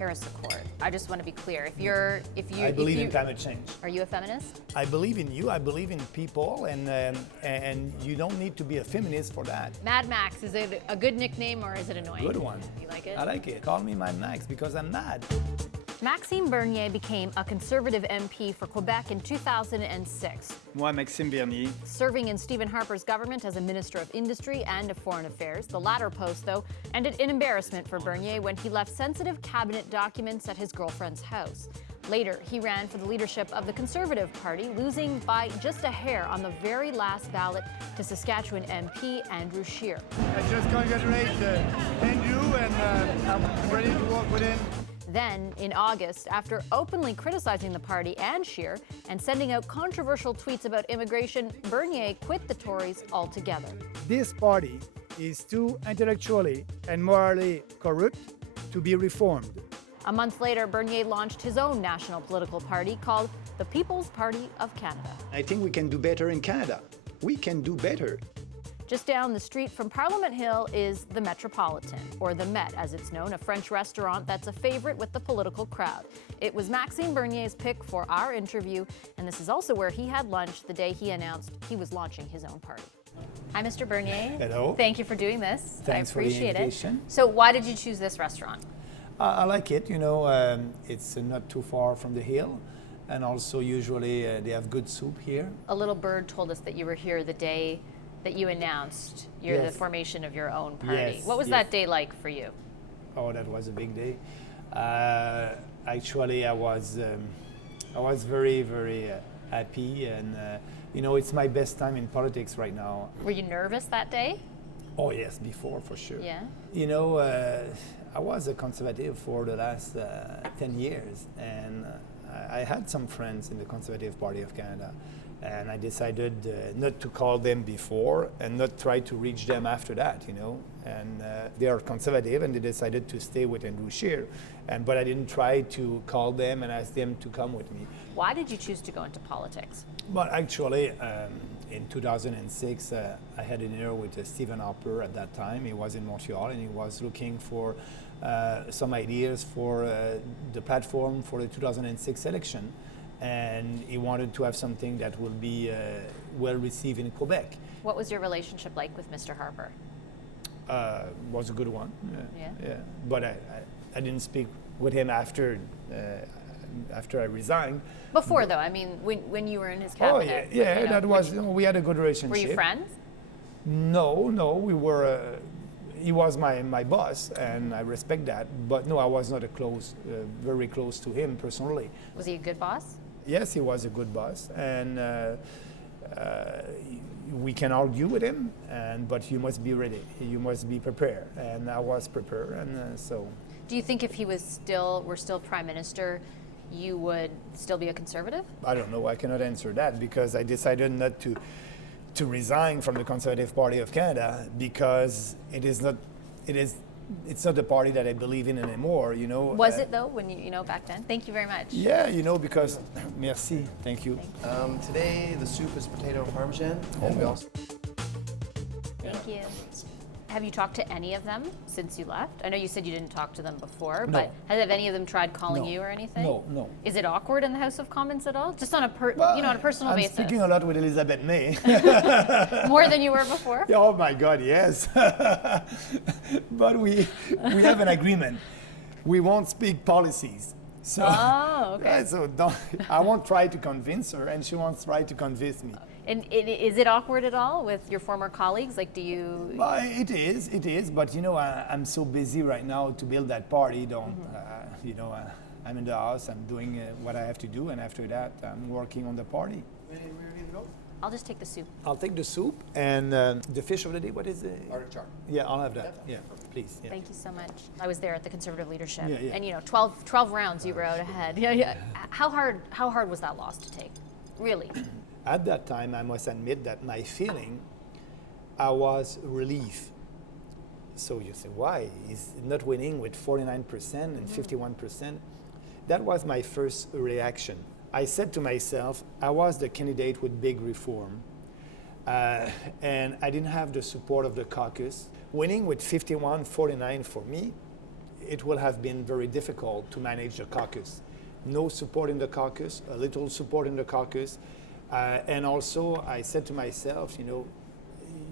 Paris Accord. I just want to be clear. I believe in climate change. Are you a feminist? I believe in you. I believe in people, and you don't need to be a feminist for that. Mad Max, is it a good nickname or is it annoying? Good one. You like it? I like it. Call me Mad Max because I'm mad. Maxime Bernier became a Conservative MP for Quebec in 2006. Moi, Maxime Bernier. Serving in Stephen Harper's government as a Minister of Industry and of Foreign Affairs. The latter post, though, ended in embarrassment for Bernier when he left sensitive cabinet documents at his girlfriend's house. Later, he ran for the leadership of the Conservative Party, losing by just a hair on the very last ballot to Saskatchewan MP Andrew Scheer. I just congratulate Andrew, and I'm ready to work with him. Then, in August, after openly criticizing the party and Scheer and sending out controversial tweets about immigration, Bernier quit the Tories altogether. This party is too intellectually and morally corrupt to be reformed. A month later, Bernier launched his own national political party called the People's Party of Canada. I think we can do better in Canada. We can do better. Just down the street from Parliament Hill is the Metropolitan, or the Met as it's known, a French restaurant that's a favorite with the political crowd. It was Maxime Bernier's pick for our interview, and this is also where he had lunch the day he announced he was launching his own party. Hi, Mr. Bernier. Hello. Thank you for doing this. Thanks I appreciate for the invitation. it. So why did you choose this restaurant? I like it. It's not too far from the hill, and also usually they have good soup here. A little bird told us that you were here the day that you announced the Yes. formation of your own party. Yes, What was yes. that day like for you? Oh, that was a big day. Actually, I was very, very happy, and it's my best time in politics right now. Were you nervous that day? Oh yes, before for sure. Yeah. I was a conservative for the last 10 years, and I had some friends in the Conservative Party of Canada. And I decided not to call them before and not try to reach them after that, And they are conservative, and they decided to stay with Andrew Scheer. But I didn't try to call them and ask them to come with me. Why did you choose to go into politics? But actually, in 2006, I had an interview with Stephen Harper at that time. He was in Montreal, and he was looking for some ideas for the platform for the 2006 election. And he wanted to have something that will be well received in Quebec. What was your relationship like with Mr. Harper? Was a good one. Yeah. But I didn't speak with him after I resigned. Before, though, I mean, when you were in his cabinet. Oh yeah, that was. We had a good relationship. Were you friends? No, we were. He was my boss, and I respect that. But no, I was not very close to him personally. Was he a good boss? Yes, he was a good boss, and we can argue with him, but you must be ready. You must be prepared, and I was prepared, and so. Do you think if he were still Prime Minister, you would still be a Conservative? I don't know. I cannot answer that because I decided not to resign from the Conservative Party of Canada because it's not the party that I believe in anymore, Was it though when back then? Thank you very much. Yeah, because merci, thank you. Today the soup is potato parmesan, and we also. Thank you. Have you talked to any of them since you left? I know you said you didn't talk to them before, No. but have any of them tried calling No. you or anything? No. Is it awkward in the House of Commons at all? Just on a on a personal I'm basis. speaking a lot with Elizabeth May. More than you were before? Oh my God, yes. But we have an agreement. We won't speak policies. So, Oh, okay. So I won't try to convince her, and she won't try to convince me. And is it awkward at all with your former colleagues? Like, do you? Well, it is. But I'm so busy right now to build that party. I'm in the house. I'm doing what I have to do, and after that, I'm working on the party. Ready to go? I'll just take the soup. I'll take the soup and the fish of the day. What is it? Artichoke. Yeah, I'll have that. Yeah, please. Yeah. Thank you so much. I was there at the Conservative leadership, Yeah. and 12 rounds you were out ahead. Yeah. How hard was that loss to take? Really? At that time, I must admit that my feeling, I was relief. So you say, why? He's not winning with 49% and 51%. That was my first reaction. I said to myself, I was the candidate with big reform, and I didn't have the support of the caucus. Winning with 51-49 for me, it will have been very difficult to manage the caucus. No support in the caucus, a little support in the caucus. And also, I said to myself,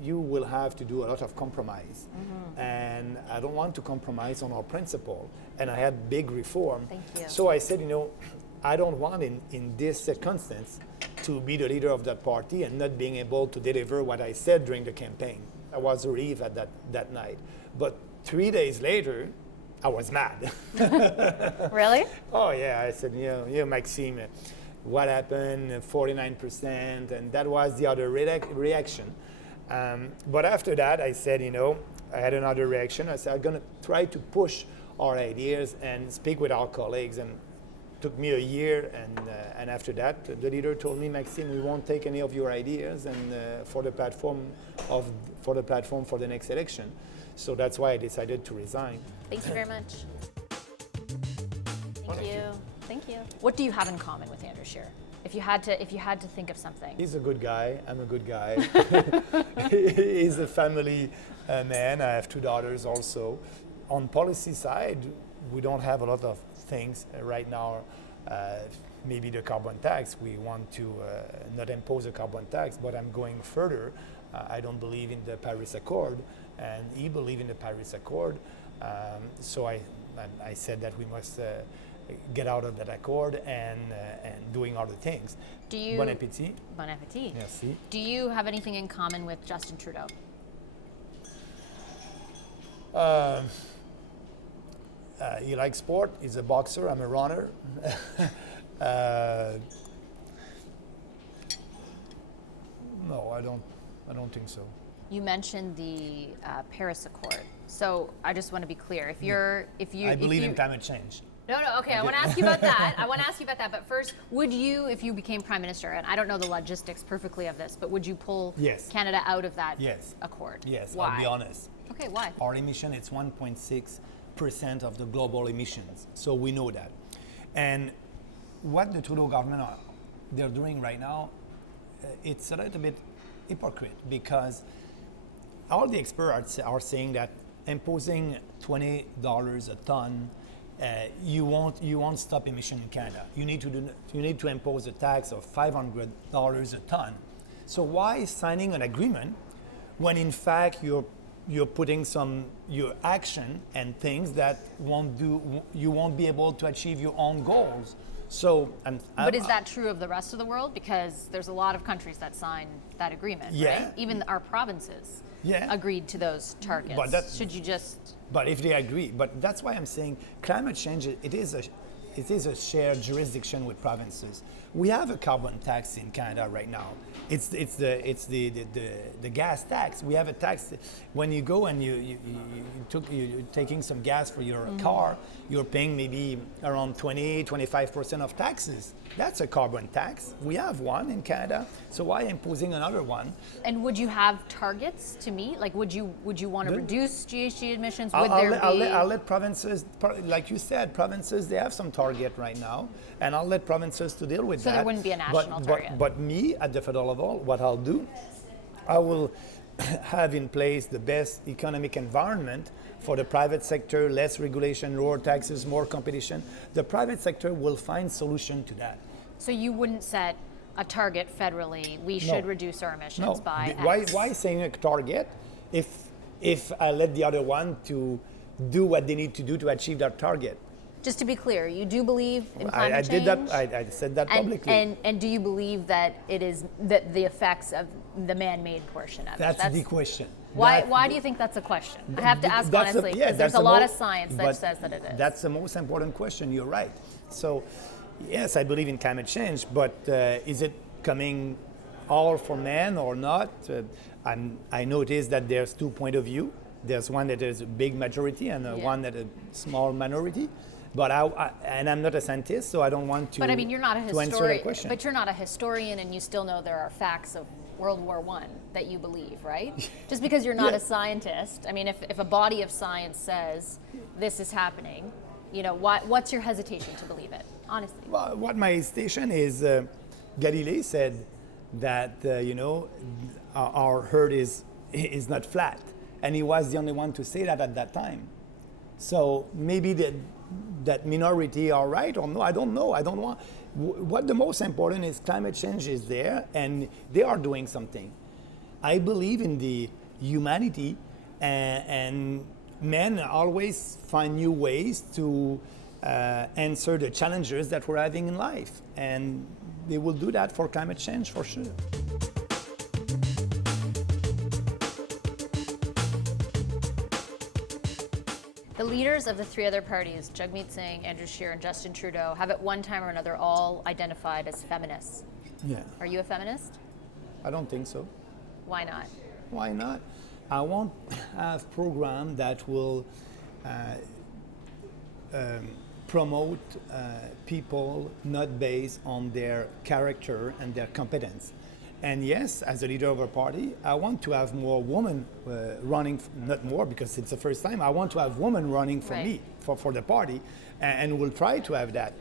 you will have to do a lot of compromise. And I don't want to compromise on our principle. And I had big reform. Thank you. So I said, I don't want in this circumstance to be the leader of that party and not being able to deliver what I said during the campaign. I was relieved at that night. But 3 days later, I was mad. Really? Oh yeah, I said, Maxime, what happened? 49%, and that was the other reaction. But after that, I said, I had another reaction. I said, I'm gonna try to push our ideas and speak with our colleagues. And it took me a year, and after that, the leader told me, Maxime, we won't take any of your ideas and for the platform for the next election. So that's why I decided to resign. Thank you very much. Thank you. What do you have in common with Andrew Scheer? If you had to think of something. He's a good guy. I'm a good guy. He's a family man. I have 2 daughters also. On policy side, we don't have a lot of things right now. Maybe the carbon tax. We want to not impose a carbon tax, but I'm going further. I don't believe in the Paris Accord, and he believes in the Paris Accord. So I said that we must get out of that accord and doing other things. Bon appétit. Bon appétit. Merci. Do you have anything in common with Justin Trudeau? He likes sport. He's a boxer. I'm a runner. No, I don't think so. You mentioned the Paris Accord. So I just want to be clear. I believe in climate change. No, okay, I want to ask you about that. But first, would you, if you became Prime Minister, and I don't know the logistics perfectly of this, but would you pull Canada out of that accord? Yes, why? I'll be honest. Okay, why? Our emission, it's 1.6% of the global emissions. So we know that. And what the Trudeau government they're doing right now, it's a little bit hypocrite, because all the experts are saying that imposing $20 a ton, you won't stop emission in Canada. You need to impose a tax of $500 a ton. So why signing an agreement when in fact you're putting your action and things that you won't be able to achieve your own goals? So, but is that true of the rest of the world? Because there's a lot of countries that sign that agreement, right? Even our provinces agreed to those targets. But should you just? But if they agree, but that's why I'm saying climate change. It is a shared jurisdiction with provinces. We have a carbon tax in Canada right now. It's the gas tax. We have a tax when you go and you're taking some gas for your car. You're paying maybe around 20-25% of taxes. That's a carbon tax. We have one in Canada. So why imposing another one? And would you have targets to meet? Like, would you want to reduce GHG emissions? I'll let provinces, like you said, provinces, they have some target right now, and I'll let provinces to deal with that. So there wouldn't be a national target. But me, at the federal level, what I'll do, I will have in place the best economic environment for the private sector, less regulation, lower taxes, more competition. The private sector will find solution to that. So you wouldn't set a target federally, we should reduce our emissions by X. Why saying a target if I let the other one to do what they need to do to achieve that target? Just to be clear, you do believe in climate change? I said that publicly. And do you believe that it is that the effects of the man-made portion of it? That's the question. Why do you think that's a question? I have to ask honestly, because there's a lot of science that says that it is. That's the most important question. You're right. So, yes, I believe in climate change, but is it coming all for men or not? I notice that there's 2 points of view. There's one that is a big majority and one that is a small minority. But I'm not a scientist, so I don't want to. But I mean, you're not a historian. Answer that question. But you're not a historian, and you still know there are facts of World War I that you believe, right? Just because you're not a scientist, I mean, if a body of science says this is happening, what's your hesitation to believe it? Honestly. Well, what my hesitation is, Galilei said that our Earth is not flat, and he was the only one to say that at that time. So maybe that minority are right or no, I don't know. I don't want. What the most important is climate change is there and they are doing something. I believe in the humanity and men always find new ways to answer the challenges that we're having in life. And they will do that for climate change for sure. The leaders of the three other parties, Jagmeet Singh, Andrew Scheer, and Justin Trudeau, have at one time or another all identified as feminists. Yeah. Are you a feminist? I don't think so. Why not? Why not? I want to have programs that will promote people not based on their character and their competence. And yes, as a leader of a party, I want to have more women running, not more because it's the first time, I want to have women running for me, for the party, and we'll try to have that.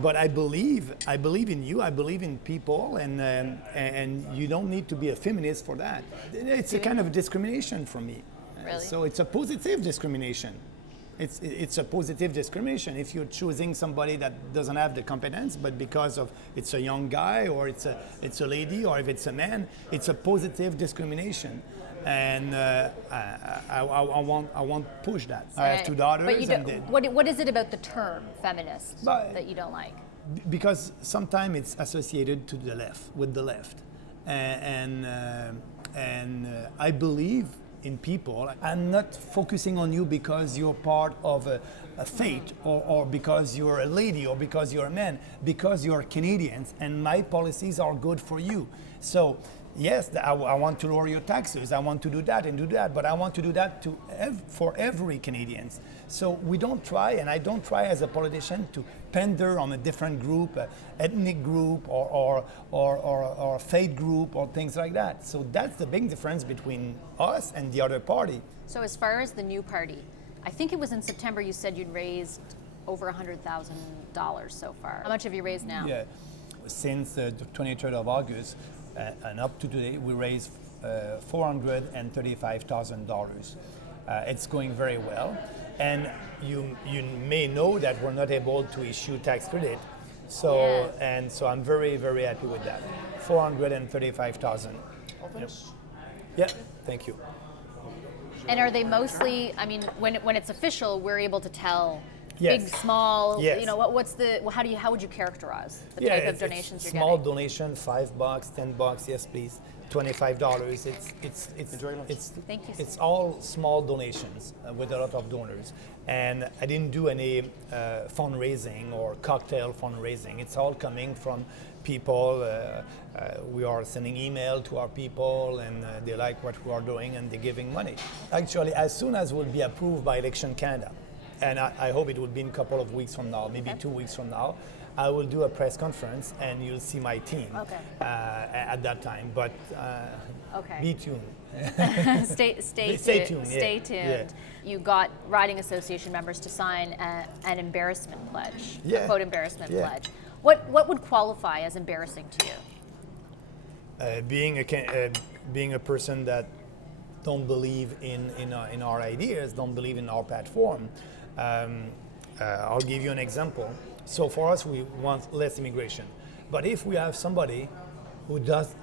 But I believe in you, I believe in people, and you don't need to be a feminist for that. It's a kind of discrimination for me. Really? So it's a positive discrimination. It's a positive discrimination if you're choosing somebody that doesn't have the competence, but because of it's a young guy or it's a lady or if it's a man, it's a positive discrimination. And I want to push that. I have two daughters. But what is it about the term feminist that you don't like? Because sometimes it's associated to the left, with the left, and I believe in people. I'm not focusing on you because you're part of a faith or because you're a lady or because you're a man, because you're Canadians and my policies are good for you. So yes, I want to lower your taxes, I want to do that and do that, but I want to do that for every Canadian. So we don't try, and I don't try as a politician to pander on a different group, ethnic group or faith group or things like that. So that's the big difference between us and the other party. So as far as the new party, I think it was in September you said you'd raised over $100,000 so far. How much have you raised now? Yeah, since the 23rd of August and up to today, we raised $435,000. It's going very well. And you may know that we're not able to issue tax credit. So I'm very, very happy with that. $435,000. Yeah, thank you. And are they mostly, I mean, when it's official, we're able to tell yes. big, small, yes. you know, how would you characterize the type of donations you're small getting? Donation, $5, $10, yes please, $25. It's all small donations with a lot of donors. And I didn't do any fundraising or cocktail fundraising. It's all coming from people. We are sending email to our people and they like what we are doing and they're giving money. Actually, as soon as we'll be approved by Election Canada, and I hope it will be in a couple of weeks from now, maybe 2 weeks from now, I will do a press conference and you'll see my team at that time. But be tuned. Stay tuned. Stay tuned. Yeah. You got Riding Association members to sign an embarrassment pledge, a quote embarrassment pledge. What would qualify as embarrassing to you? Being a person that don't believe in our ideas, don't believe in our platform. I'll give you an example. So for us, we want less immigration. But if we have somebody who does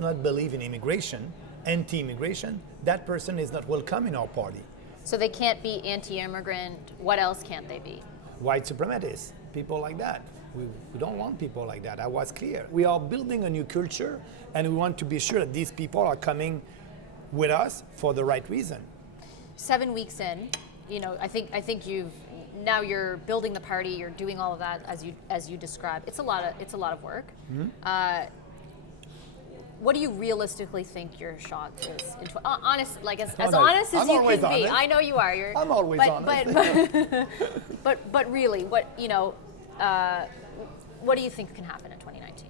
not believe in immigration, anti-immigration, that person is not welcome in our party. So they can't be anti-immigrant. What else can't they be? White supremacists, people like that. We don't want people like that. I was clear. We are building a new culture, and we want to be sure that these people are coming with us for the right reason. 7 weeks in, you know, I think you're building the party. You're doing all of that as you described. It's a lot of work. Mm-hmm. What do you realistically think your shot is? Honest, like as honest as you can be. I know you are. I'm always honest. But really, what do you think can happen in 2019?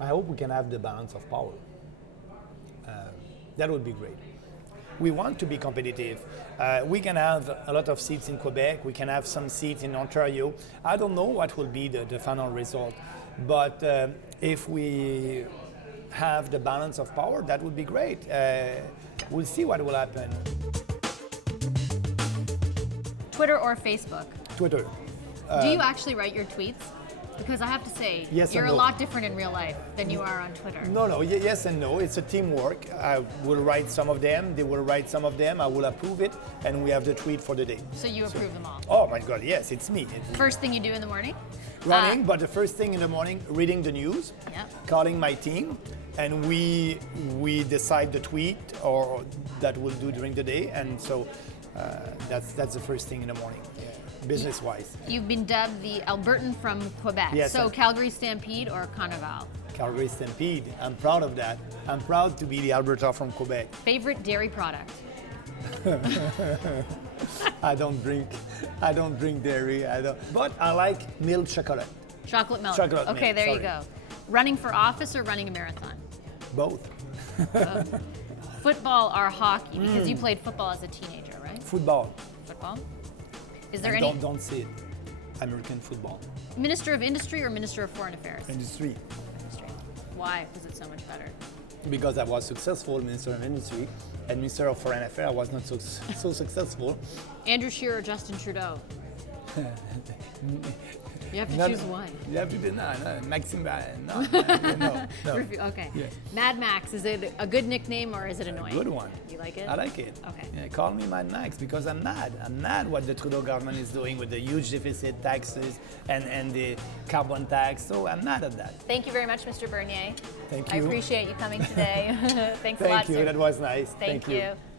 I hope we can have the balance of power. That would be great. We want to be competitive. We can have a lot of seats in Quebec. We can have some seats in Ontario. I don't know what will be the final result. But if we have the balance of power, that would be great. We'll see what will happen. Twitter or Facebook? Twitter. Do you actually write your tweets? Because I have to say, Yes you're and a no. lot different in real life than you are on Twitter. No, yes and no. It's a teamwork. I will write some of them, they will write some of them, I will approve it, and we have the tweet for the day. So you approve them all. Oh my God, yes, it's me. First thing you do in the morning? Running, but the first thing in the morning, reading the news, Yeah. calling my team, and we decide the tweet or that we'll do during the day, and so that's the first thing in the morning, business-wise. You've been dubbed the Albertan from Quebec. Yes, So sir. Calgary Stampede or Carnival? Calgary Stampede. I'm proud of that. I'm proud to be the Alberta from Quebec. Favorite dairy product? I don't drink dairy. But I like milk chocolate. Chocolate milk. Chocolate okay, milk, there you sorry. go. Running for office or running a marathon? Both. Football or hockey? Because you played football as a teenager, right? Football. Football. Is there And any don't say it. American football. Minister of Industry or Minister of Foreign Affairs? Industry. Industry. Why was it so much better? Because I was successful Minister of Industry and Minister of Foreign Affairs, I was not so successful. Andrew Scheer or Justin Trudeau? You have to None- choose one. You have to do no, Maxime Bernier. No. Okay. Yeah. Mad Max, is it a good nickname or is it annoying? Good one. You like it? I like it. Okay. Yeah, call me Mad Max because I'm mad. I'm mad what the Trudeau government is doing with the huge deficit taxes and the carbon tax. So I'm mad at that. Thank you very much, Mr. Bernier. Thank I you. appreciate you coming today. Thanks a lot, Thank you. sir. That was nice. Thank you.